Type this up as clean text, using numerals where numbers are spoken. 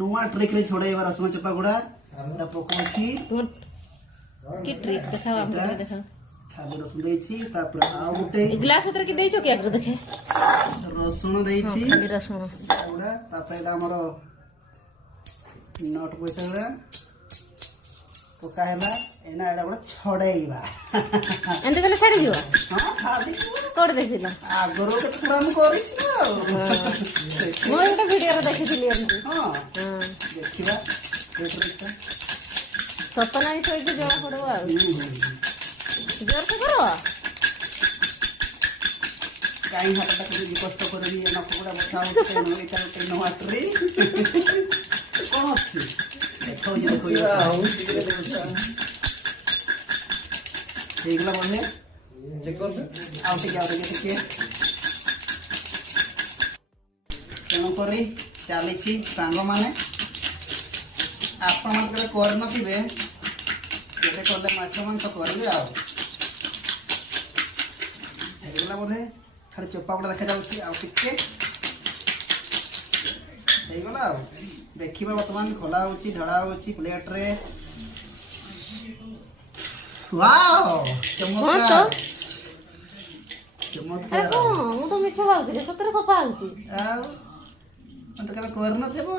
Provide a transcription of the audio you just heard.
नुआ ट्रिक रे छोड़ाइबा रसुण चोपा गुड़ा एटा पकोछि तुम की ट्रिक देखा हमको देखा खाली रसुण देछि तापर आ गुटे ग्लास भीतर की देइछो कि आगरो देखे रसुण देछि खाली रसुण गुड़ा तापर एटा हमर नट पैसा गुड़ा पका हैला एना एटा गुड़ा छोड़ाइबा एंते गले छाड़ी दियो हां छाड़ी कोड देखिला आगरो के थोड़ा हम करिछि ना मो एटा वीडियो रे देखिथिली एमती हां हां देखिबा ट्रिकटा सपना ही सोई के जवा पड़वा जोर से करो काई हाथ तक भी कष्ट करबी ना कुकुड़ा बचा होते न एटा ते नो आट्री कोन अछि देखो ये देखला बने चेक कर आउट के तेणु करी चली सांग माने आपण मन कर नथिबे केते करले माछ मांस करबे आ हेगला बोधे खाली चोपा गुड़ा देखा जाउछि आ टिके हेगला देखिबा वर्तमान खोला होछि ढळा होछि प्लेट रे वाओ चमत्कार चमत्कार अरे मु तो मिछ भाउती सतरे सफा होती आ अंत कला कर न देबो